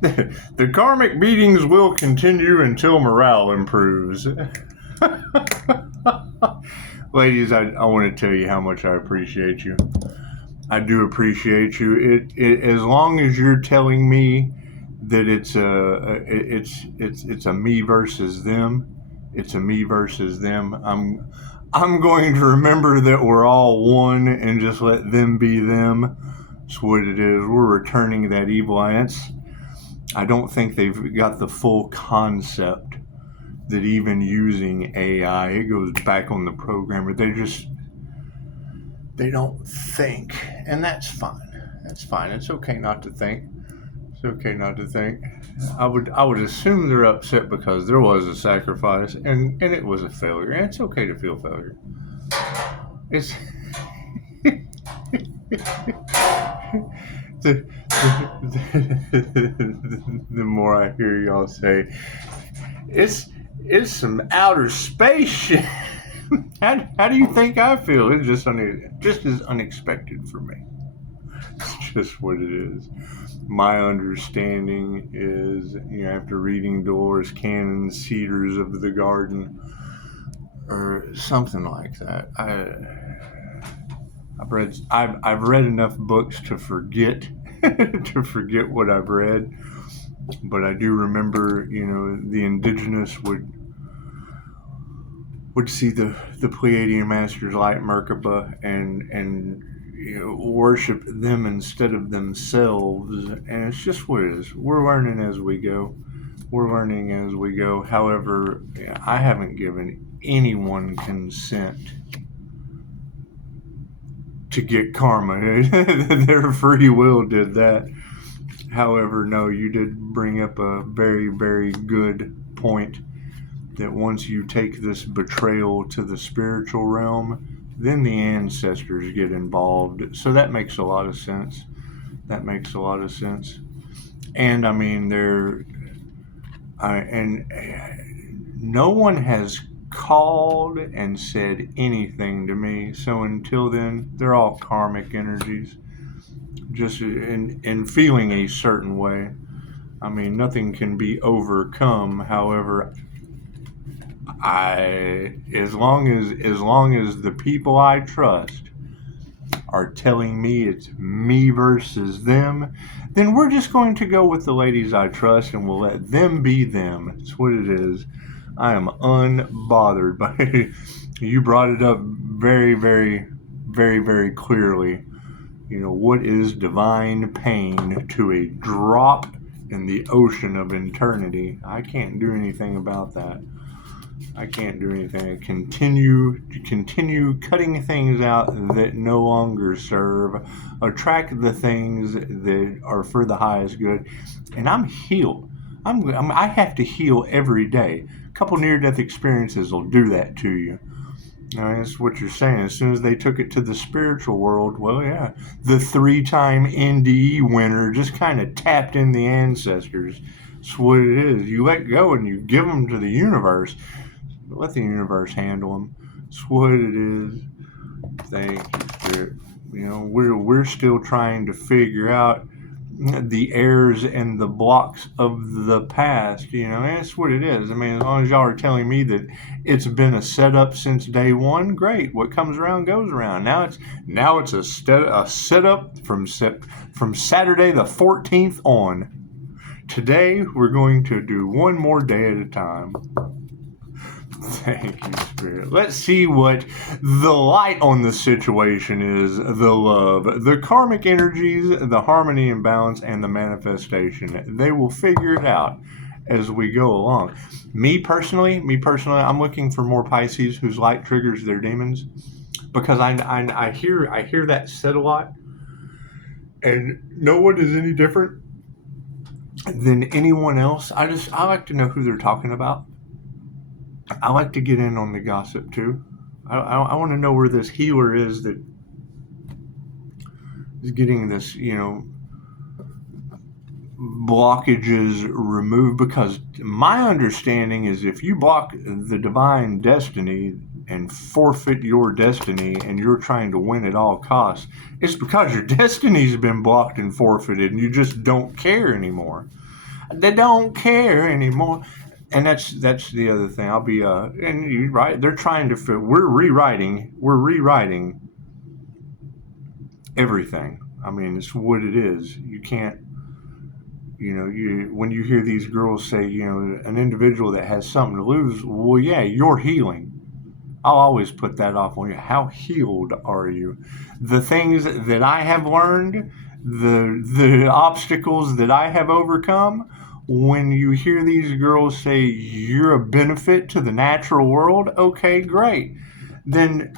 The karmic beatings will continue until morale improves. Ladies, I want to tell you how much I appreciate you. I do appreciate you. As long as you're telling me that it's a me versus them, it's a me versus them. I'm going to remember that we're all one and just let them be them. That's what it is. We're returning that evil. I don't think they've got the full concept that even using AI, it goes back on the programmer. They don't think, and that's fine. That's fine. It's okay not to think. It's okay not to think. I would assume they're upset because there was a sacrifice and it was a failure. And it's okay to feel failure. It's the more I hear y'all say, it's some outer space shit. How do you think I feel? It's just as unexpected for me. It's just what it is. My understanding is, after reading Dolores Cannon's Cedars of the Garden, or something like that. I've read enough books to forget what I've read, but I do remember, the indigenous would see the Pleiadian masters like Merkaba and worship them instead of themselves, and it's just what it is. We're learning as we go. However, I haven't given anyone consent to get karma. Their free will did that. However, no, you did bring up a very, very good point, that once you take this betrayal to the spiritual realm, then the ancestors get involved. So that makes a lot of sense. And I mean, no one has called and said anything to me. So until then, they're all karmic energies, just in feeling a certain way. I mean, nothing can be overcome. However, as long as the people I trust are telling me it's me versus them, then we're just going to go with the ladies I trust and we'll let them be them. It's what it is. I am unbothered by it. You brought it up very, very, very, very clearly. What is divine pain to a drop in the ocean of eternity? I can't do anything about that. I can't do anything. Continue cutting things out that no longer serve. Attract the things that are for the highest good. And I'm healed. I have to heal every day. A couple near-death experiences will do that to you. That's what you're saying. As soon as they took it to the spiritual world, well, yeah, the 3-time NDE winner just kind of tapped in the ancestors. That's what it is. You let go and you give them to the universe. Let the universe handle them. That's what it is. Thank you, Spirit. We're still trying to figure out the errors and the blocks of the past. That's what it is. I mean, as long as y'all are telling me that it's been a setup since day one, great. What comes around goes around. Now it's a setup from Saturday the 14th on. Today we're going to do one more day at a time. Thank you, Spirit. Let's see what the light on the situation is. The love, the karmic energies, the harmony and balance, and the manifestation. They will figure it out as we go along. Me personally, I'm looking for more Pisces whose light triggers their demons, because I hear that said a lot, and no one is any different than anyone else. I like to know who they're talking about. I like to get in on the gossip too. I want to know where this healer is that is getting this, blockages removed, because my understanding is if you block the divine destiny, and forfeit your destiny and you're trying to win at all costs, it's because your destiny's been blocked and forfeited and you just don't care anymore. They don't care anymore. And that's the other thing. I'll be and you're right, they're trying to we're rewriting everything. I mean, it's what it is. You can't, when you hear these girls say, an individual that has something to lose, well, yeah, you're healing. I'll always put that off on you. How healed are you? The things that I have learned, the obstacles that I have overcome, when you hear these girls say you're a benefit to the natural world, okay, great. Then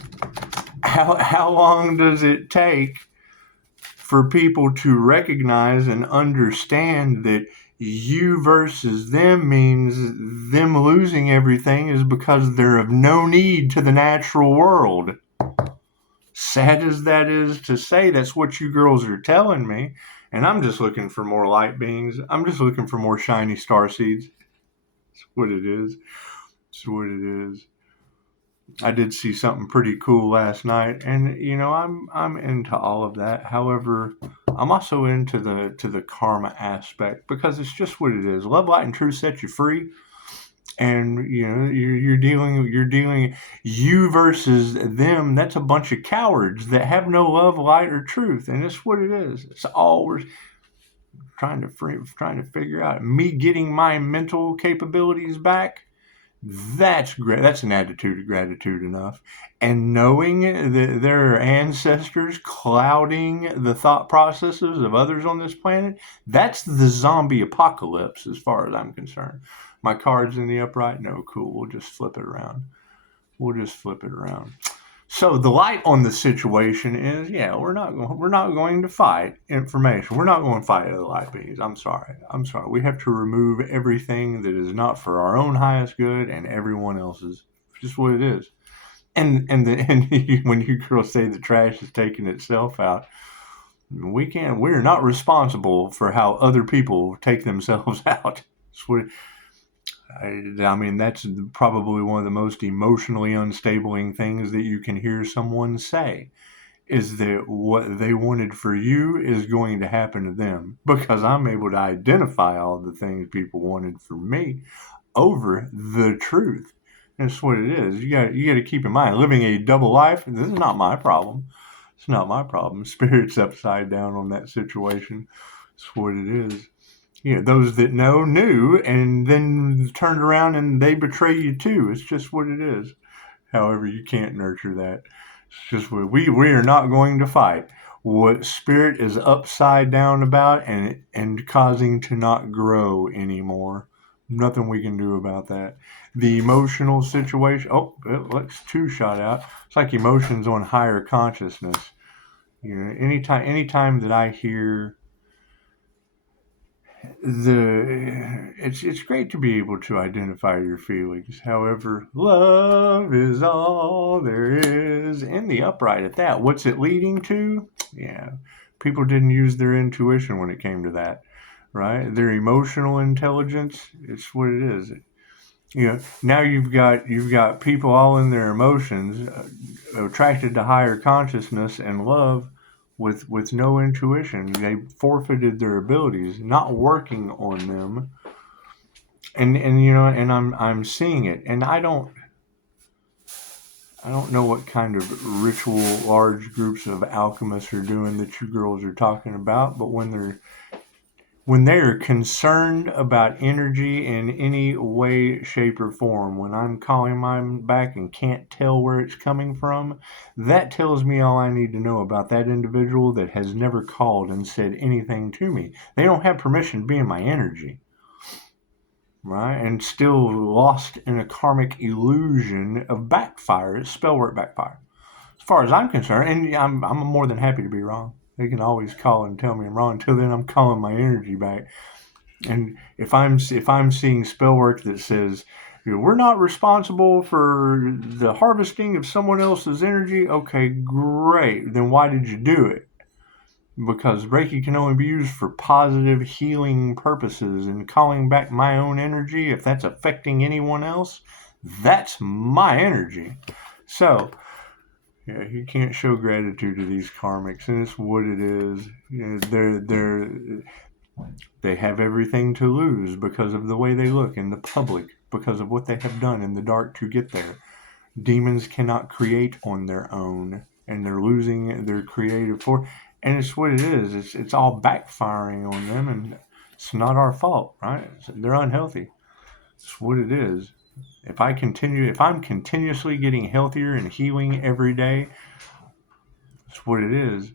how long does it take for people to recognize and understand that you versus them means them losing everything is because they're of no need to the natural world? Sad as that is to say, that's what you girls are telling me. And I'm just looking for more light beings. I'm just looking for more shiny star seeds. That's what it is. That's what it is. I did see something pretty cool last night, and I'm into all of that. However, I'm also into the karma aspect because it's just what it is. Love, light, and truth set you free, and you're dealing you versus them. That's a bunch of cowards that have no love, light, or truth, and it's what it is. It's all we're trying to figure out. Me getting my mental capabilities back. That's great. That's an attitude of gratitude enough. And knowing that there are ancestors clouding the thought processes of others on this planet, that's the zombie apocalypse as far as I'm concerned. My card's in the upright? No, cool. We'll just flip it around. So the light on the situation is, we're not going to fight information. We're not going to fight other light beings. I'm sorry. We have to remove everything that is not for our own highest good and everyone else's. It's just what it is. And when you girls say the trash is taking itself out, we're not responsible for how other people take themselves out. I mean, that's probably one of the most emotionally unstabling things that you can hear someone say, is that what they wanted for you is going to happen to them, because I'm able to identify all the things people wanted for me over the truth. That's what it is. You got to keep in mind, living a double life, this is not my problem. It's not my problem. Spirit's upside down on that situation. That's what it is. Those that knew, and then turned around and they betray you too. It's just what it is. However, you can't nurture that. It's just what we are not going to fight what spirit is upside down about and causing to not grow anymore. Nothing we can do about that. The emotional situation. Oh, it looks two shot out. It's like emotions on higher consciousness. Anytime that I hear it's great to be able to identify your feelings. However, love is all there is in the upright at that. What's it leading to? People didn't use their intuition when it came to that, right? Their emotional intelligence. It's what it is. Now you've got people all in their emotions, attracted to higher consciousness and love, with no intuition. They forfeited their abilities, not working on them. And I'm seeing it, and I don't know what kind of ritual large groups of alchemists are doing that you girls are talking about, but when they're concerned about energy in any way, shape, or form, when I'm calling mine back and can't tell where it's coming from, that tells me all I need to know about that individual that has never called and said anything to me. They don't have permission to be in my energy, right? And still lost in a karmic illusion of backfire. It's spell work backfire. As far as I'm concerned, and I'm more than happy to be wrong. They can always call and tell me I'm wrong. Until then, I'm calling my energy back. And if I'm seeing spell work that says, we're not responsible for the harvesting of someone else's energy, okay, great. Then why did you do it? Because Reiki can only be used for positive healing purposes, and calling back my own energy, if that's affecting anyone else, that's my energy. So, yeah, you can't show gratitude to these karmics, and it's what it is. You know, they have everything to lose because of the way they look in the public, because of what they have done in the dark to get there. Demons cannot create on their own, and they're losing their creative force. And it's what it is. It's all backfiring on them, and it's not our fault, right? They're unhealthy. It's what it is. If I'm continuously getting healthier and healing every day, it's what it is.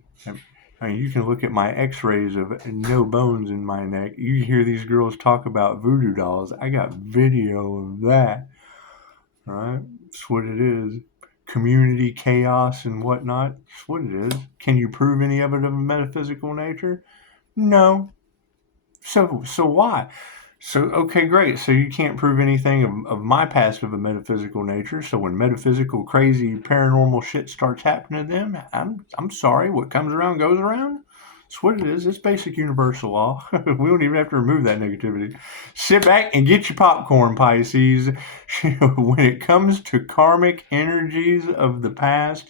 I mean, you can look at my x-rays of no bones in my neck. You hear these girls talk about voodoo dolls. I got video of that, right? It's what it is. Community chaos and whatnot. It's what it is. Can you prove any of it of a metaphysical nature? No. So why? So, okay, great. So you can't prove anything of my past of a metaphysical nature. So when metaphysical, crazy, paranormal shit starts happening to them, I'm sorry. What comes around goes around. It's what it is. It's basic universal law. We don't even have to remove that negativity. Sit back and get your popcorn, Pisces. When it comes to karmic energies of the past,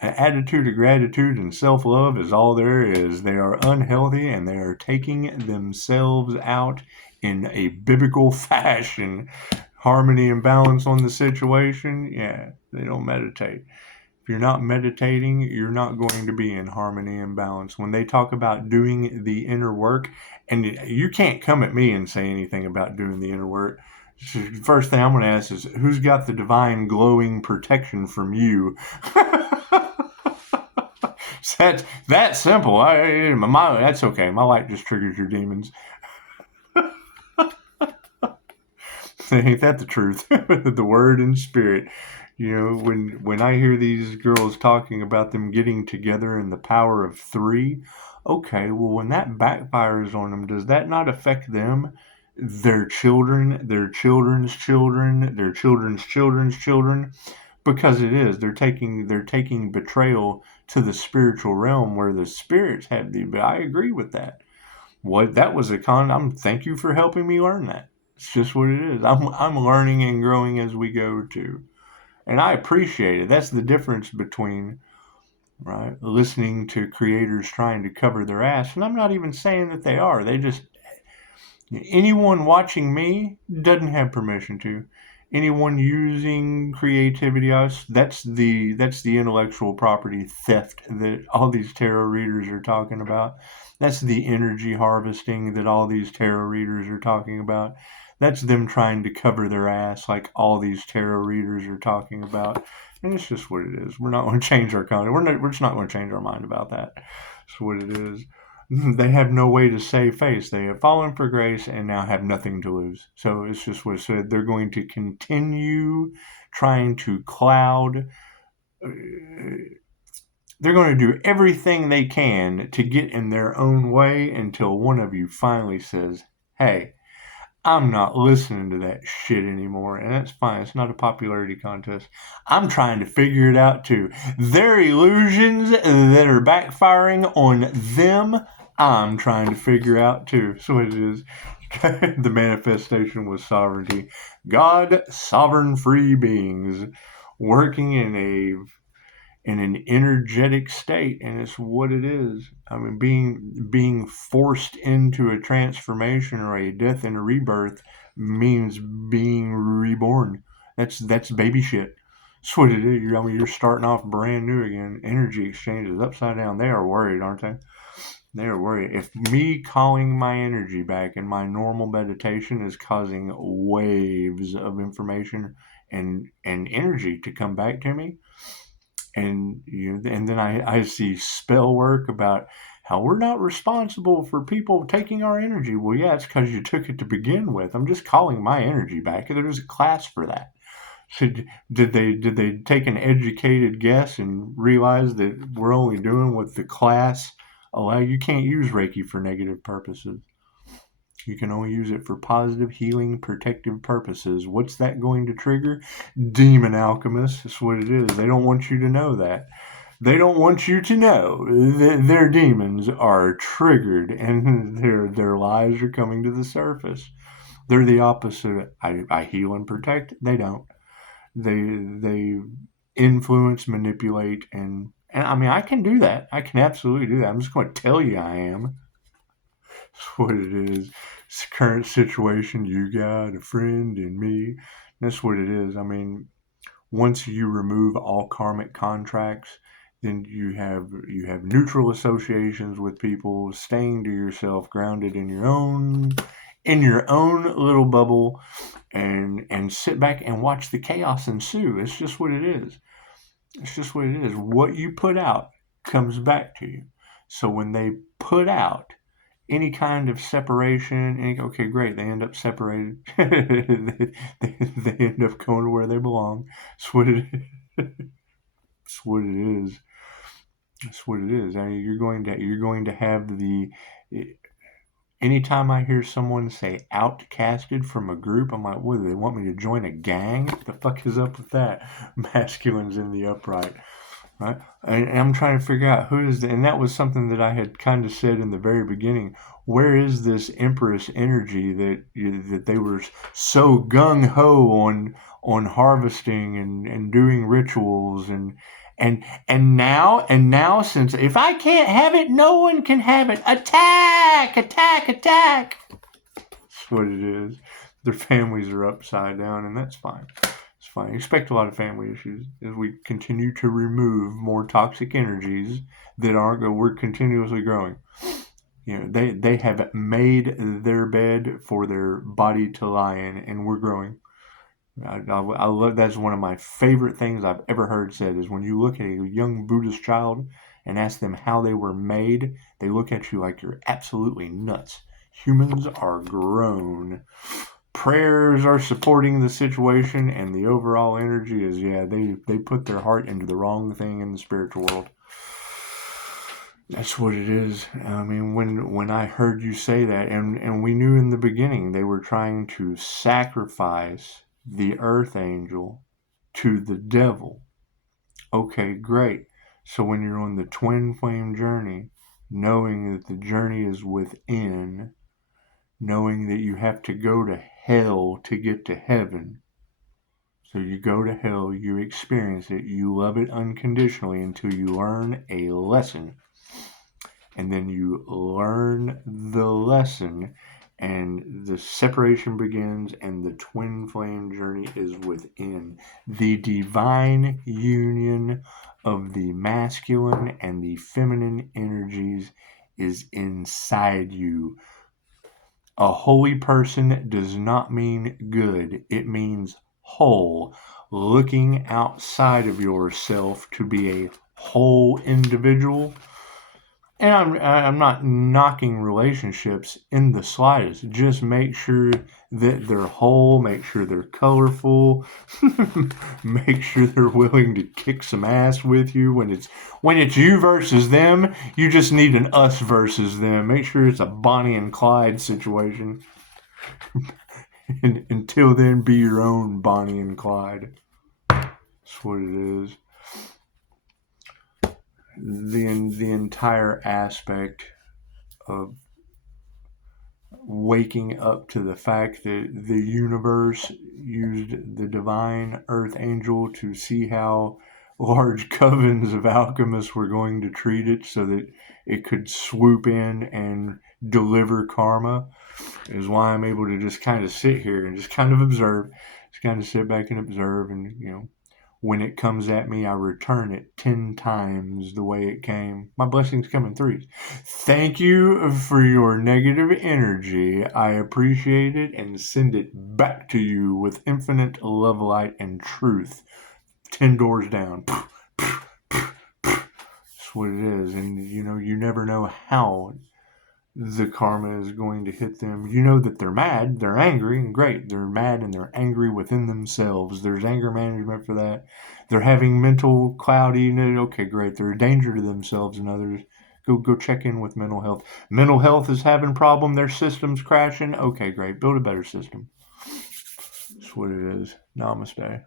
an attitude of gratitude and self-love is all there is. They are unhealthy, and they are taking themselves out in a biblical fashion. Harmony and balance on the situation, yeah, they don't meditate. If you're not meditating, you're not going to be in harmony and balance. When they talk about doing the inner work, and you can't come at me and say anything about doing the inner work. First thing I'm going to ask is, who's got the divine glowing protection from you? That's simple. That's okay. My light just triggers your demons. Ain't that the truth? The word and spirit. You know, when I hear these girls talking about them getting together in the power of 3, okay, well, when that backfires on them, does that not affect them, their children, their children's children, their children's children's children? Because it is. They're taking betrayal to the spiritual realm where the spirits have the. I agree with that. What that was thank you for helping me learn that. It's just what it is. I'm learning and growing as we go too. And I appreciate it. That's the difference between, right, listening to creators trying to cover their ass. And I'm not even saying that they are. They just, anyone watching me doesn't have permission to. Anyone using creativity, that's the intellectual property theft that all these tarot readers are talking about. That's the energy harvesting that all these tarot readers are talking about. That's them trying to cover their ass like all these tarot readers are talking about. And it's just what it is. We're not going to change our content. We're just not going to change our mind about that. It's what it is. They have no way to save face. They have fallen for grace and now have nothing to lose. So it's just what it said. They're going to continue trying to cloud. They're going to do everything they can to get in their own way until one of you finally says, hey, I'm not listening to that shit anymore. And that's fine. It's not a popularity contest. I'm trying to figure it out too. Their illusions that are backfiring on them, I'm trying to figure out too. So it is. The manifestation was sovereignty. God, sovereign free beings working in an energetic state, and it's what it is. I mean, being forced into a transformation or a death and a rebirth means being reborn. That's baby shit. That's what it is. You're starting off brand new again. Energy exchanges upside down. They are worried, aren't they? They are worried. If me calling my energy back in my normal meditation is causing waves of information and energy to come back to me, and then I see spell work about how we're not responsible for people taking our energy. Well, yeah, it's because you took it to begin with. I'm just calling my energy back. There's a class for that. So did they take an educated guess and realize that we're only doing what the class allow? You can't use Reiki for negative purposes. You can only use it for positive, healing, protective purposes. What's that going to trigger? Demon alchemists. That's what it is. They don't want you to know that. They don't want you to know that their demons are triggered and their lies are coming to the surface. They're the opposite. I heal and protect. They don't. They influence, manipulate, and I mean, I can do that. I can absolutely do that. I'm just going to tell you I am. That's what it is. It's the current situation. You got a friend in me. That's what it is. I mean, once you remove all karmic contracts, then you have neutral associations with people, staying to yourself, grounded in your own little bubble, and sit back and watch the chaos ensue. It's just what it is. It's just what it is. What you put out comes back to you. So when they put out any kind of separation, okay, great, they end up separated. they end up going to where they belong. That's what it is. That's what it is. That's what it is. I mean, you're going to have the. Anytime I hear someone say outcasted from a group, I'm like, what, do they want me to join a gang? What the fuck is up with that? Masculine's in the upright. Right? And I'm trying to figure out who is and that was something that I had kind of said in the very beginning. Where is this Empress energy that they were so gung ho on harvesting and doing rituals and now since if I can't have it, no one can have it. Attack! That's what it is. Their families are upside down, and that's fine. It's fine. Expect a lot of family issues as we continue to remove more toxic energies that aren't good. We're continuously growing. You know, they have made their bed for their body to lie in, and we're growing. I love that's one of my favorite things I've ever heard said is when you look at a young Buddhist child and ask them how they were made, they look at you like you're absolutely nuts. Humans are grown. Prayers are supporting the situation, and the overall energy is, they put their heart into the wrong thing in the spiritual world. That's what it is. I mean, when I heard you say that, and we knew in the beginning they were trying to sacrifice the earth angel to the devil. Okay, great. So when you're on the twin flame journey, knowing that the journey is within, knowing that you have to go to hell to get to heaven. So you go to hell, you experience it, you love it unconditionally until you learn a lesson. And then you learn the lesson, and the separation begins, and the twin flame journey is within. The divine union of the masculine and the feminine energies is inside you. A holy person does not mean good. It means whole. Looking outside of yourself to be a whole individual. And I'm not knocking relationships in the slightest. Just make sure that they're whole. Make sure they're colorful. Make sure they're willing to kick some ass with you. When it's you versus them, you just need an us versus them. Make sure it's a Bonnie and Clyde situation. And until then, be your own Bonnie and Clyde. That's what it is. The entire aspect of waking up to the fact that the universe used the divine earth angel to see how large covens of alchemists were going to treat it so that it could swoop in and deliver karma is why I'm able to just kind of sit here and just kind of observe, just kind of sit back and observe, and when it comes at me, I return it 10 times the way it came. My blessings come in threes. Thank you for your negative energy. I appreciate it and send it back to you with infinite love, light, and truth. 10 doors down. That's what it is. And, you never know how the karma is going to hit them. You know that they're mad, they're angry, and great. They're mad and they're angry within themselves. There's anger management for that. They're having mental cloudy. Okay, great. They're a danger to themselves and others. Go check in with mental health. Mental health is having a problem. Their system's crashing. Okay, great. Build a better system. That's what it is. Namaste.